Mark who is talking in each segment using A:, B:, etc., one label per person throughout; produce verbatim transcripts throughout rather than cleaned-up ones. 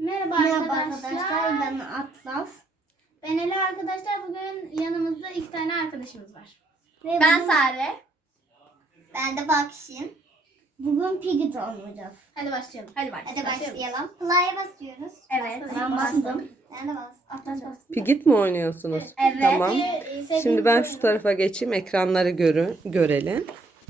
A: Merhaba,
B: Merhaba
A: arkadaşlar.
B: arkadaşlar, ben Atlas.
A: Ben Ela arkadaşlar. Bugün yanımızda iki tane arkadaşımız var.
B: Ve
C: Ben
B: bugün-
C: Sare.
B: Ben de Bakşin. Bugün Piggy oynayacağız.
A: Hadi başlayalım.
C: Hadi bak.
B: Hadi başlayalım. Play'e basıyoruz.
C: Evet.
B: Ben bastım. Ben de bastım.
A: Atlas bastı.
D: Pigit mi oynuyorsunuz?
C: Evet.
D: Tamam.
A: Ee, sevdiğiniz
D: Şimdi ben
A: oyunu-
D: şu tarafa geçeyim. Ekranları görün, görelim.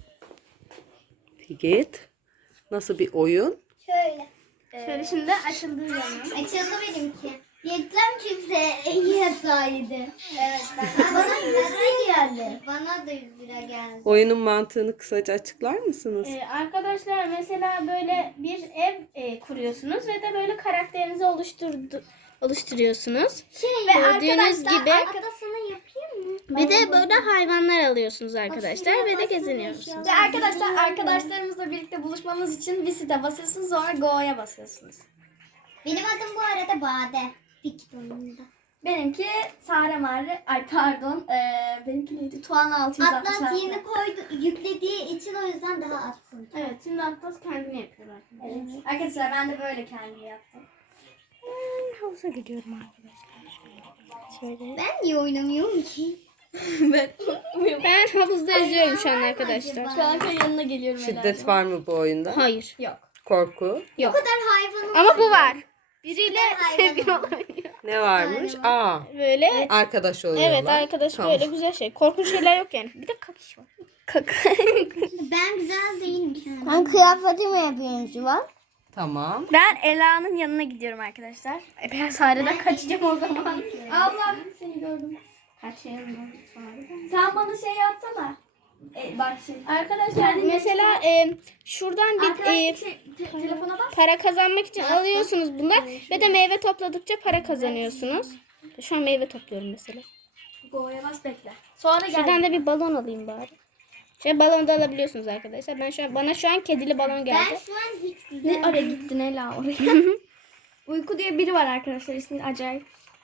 D: Pigit. Nasıl bir oyun?
B: Şöyle.
A: Şöyle şimdi açıldığı zaman.
B: Açıldı benimki. Reklam çıktı. İyi hesaydı. Evet. Bana yüz lira geldi. Bana da yüz lira geldi.
D: Oyunun mantığını kısaca açıklar mısınız?
A: Ee, arkadaşlar mesela böyle bir ev e, kuruyorsunuz ve de böyle karakterinizi oluşturdu oluşturuyorsunuz.
B: Şey,
A: Ve gördüğünüz gibi
B: arkasını yapayım mı?
A: bir de böyle hayvanlar alıyorsunuz arkadaşlar ve de geziniyorsunuz.
C: Ve arkadaşlar arkadaşlarımızla birlikte buluşmamız için Visit'e basıyorsunuz, sonra Go'ya basıyorsunuz.
B: Benim adım bu arada Bade. Piggy oyununda.
C: Benimki Sare Mare, ay pardon, ee, benimki neydi? Tuğan altı yüz altmış altı.
B: Atlas yeni koydu, yüklediği için o yüzden daha az koydu.
A: Evet, şimdi Atlas kendini yapıyor arkadaşlar.
C: Evet. Arkadaşlar ben de böyle kendi yaptım.
A: Havuza gidiyorum arkadaşlar. Şöyle.
B: Ben niye oynamıyorum ki?
C: ben
A: Ben havuzda yüzüyorum şu an arkadaşlar.
C: Kanka yanına geliyorum
D: Şiddet var mı bu oyunda?
A: Hayır.
C: Yok.
D: Korku.
A: Yok.
B: Bu kadar hayvanım.
A: Ama bu var. Biriyle
B: hayvanım.
A: sevgili olamıyor.
D: Ne varmış? Aa,
A: Böyle.
D: arkadaş oluyorlar.
A: Evet arkadaş
D: Tamam.
A: böyle güzel şey. Korkunç şeyler yok yani. Bir de kakış var. Kaka.
B: Ben güzel değilim kendim. Ben kıyafetimi yapıyorum şu an.
D: Tamam.
C: Ben Ela'nın yanına gidiyorum arkadaşlar.
A: E ben Sare'den kaçacağım o zaman.
C: Allah seni gördüm.
A: Kaçayım
C: Sen bana şey yapsana. E, bak şimdi.
A: Arkadaşlar mesela e, şuradan bir
C: Arkadaşlar
A: e,
C: şey, te- telefona bas.
A: para kazanmak için alıyorsunuz bunlar ve de meyve topladıkça para kazanıyorsunuz. Şu an meyve topluyorum mesela.
C: Go'ya bas bekle. Sonra gel.
A: Şuradan da bir balon alayım bari. Şey balon da alabiliyorsunuz arkadaşlar. Ben şu an bana şu an kedili balon
B: Ben
A: geldi.
B: şu an hiç güzel.
C: Ne oraya gittin Ela oraya. Uyku diye biri var arkadaşlar, ismi acayip.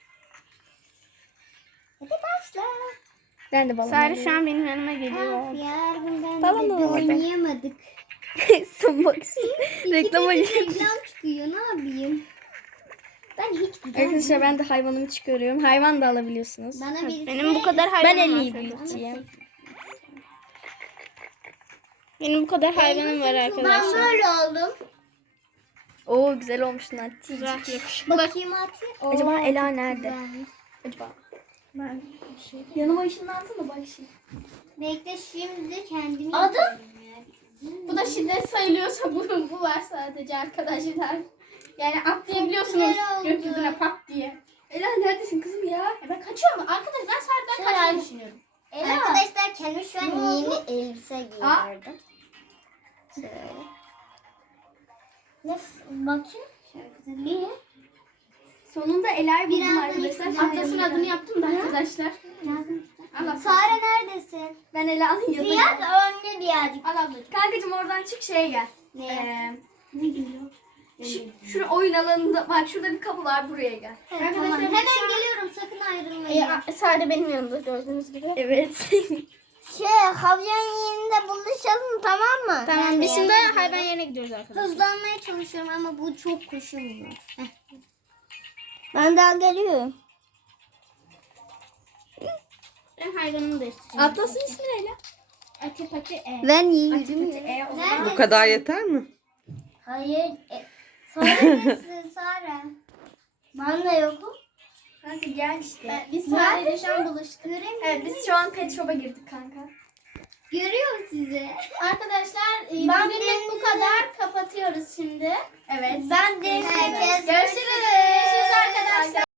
B: Hadi başla.
C: Ben de balon
A: Sare şu an benim yanıma geliyor.
B: Of ya bundan
C: Balon
B: da
C: da var.
B: oynayamadık.
C: Son bak. Reklama
B: İkide bir
C: gir.
B: reklam çıkıyor, ne yapayım? Ben hiç güzel.
C: Arkadaşlar ben de hayvanımı çıkarıyorum. Hayvan da alabiliyorsunuz.
B: Bana birisi...
A: Benim bu kadar
C: Ben
A: hayvanım
C: en
A: var.
C: iyi büyüteceğim.
A: Benim bu kadar hayvanım var
B: Ben
A: arkadaşlar.
B: böyle oldum.
C: Oo güzel olmuş Nati.
A: Güzel, yakışıklı.
B: Bakayım atayım. Oo,
C: Acaba Ela
B: çok
C: nerede?
B: güzelmiş.
C: Acaba. Ben yanıma ışınlansana bak şimdi.
B: Bekle şimdi kendimi
A: Adı?
B: yapayım ya.
A: Bu da şiddet sayılıyorsa bu, bu var sadece arkadaşlar. Yani atlayabiliyorsunuz
B: güzel oldu.
A: gökyüzüne pat diye.
C: Ela neredesin kızım ya?
A: E ben kaçıyorum. Arkadaş ben Sare'den
B: Şöyle.
A: kaçmayı düşünüyorum.
B: Arkadaşlar kendime şu an yeni elbise giydirdim. Şöyle. Ne? Bakayım. Şöyle güzel. İyi.
C: Sonunda Ela'yı buldum
B: Birazdan
C: arkadaşlar.
B: ilk-
C: Şimdi
A: Atlas'ın adını yaptım da arkadaşlar. Allah
B: Sare neredesin?
C: ben Ela'nın yanına
B: Biraz
C: geldim.
B: önde birazcık.
A: Al ablacığım.
C: Kankacığım oradan çık şeye gel.
B: Ne?
C: Ee, ne geliyor? Şu, şurada oyun alanında bak, şurada bir kapı var, buraya gel.
B: Evet,
A: Arkadaşlar,
B: tamam.
A: biz
B: Hemen
A: şu an-
B: geliyorum, sakın
A: E,
B: ayrılmayın.
A: a- Sare benim yanımda gördüğünüz gibi.
C: Evet.
B: Şey, havyanın yerinde buluşalım, tamam mı?
A: Tamam biz şimdi
B: Yani
A: hayvan yerine gidiyoruz arkadaşlar.
B: hızlanmaya çalışıyorum ama bu çok koşulmuyor. Ben daha geliyorum.
A: Ben hayvanımı da isteyeceğim.
C: Atlas'ın ismi ne Ela?
A: Ati pati e.
B: Ben
C: Pati
B: yiyeceğim.
C: pati e o zaman.
B: Nerede?
D: Bu kadar yeter mi?
B: Hayır. E, Sare nesin Sare? Ben de yokum.
C: Kanka gel işte.
A: E, Biz Sare'yle şu an buluştuk.
B: Göremiyorum.
C: Evet biz şu an pet shop'a girdik kanka.
B: Görüyorum sizi.
A: Arkadaşlar e,
B: Ben
A: bugünlük bu kadar kapatıyoruz şimdi.
C: Evet.
B: Ben de herkes
C: Görüşürüz.
A: Görüşürüz arkadaşlar.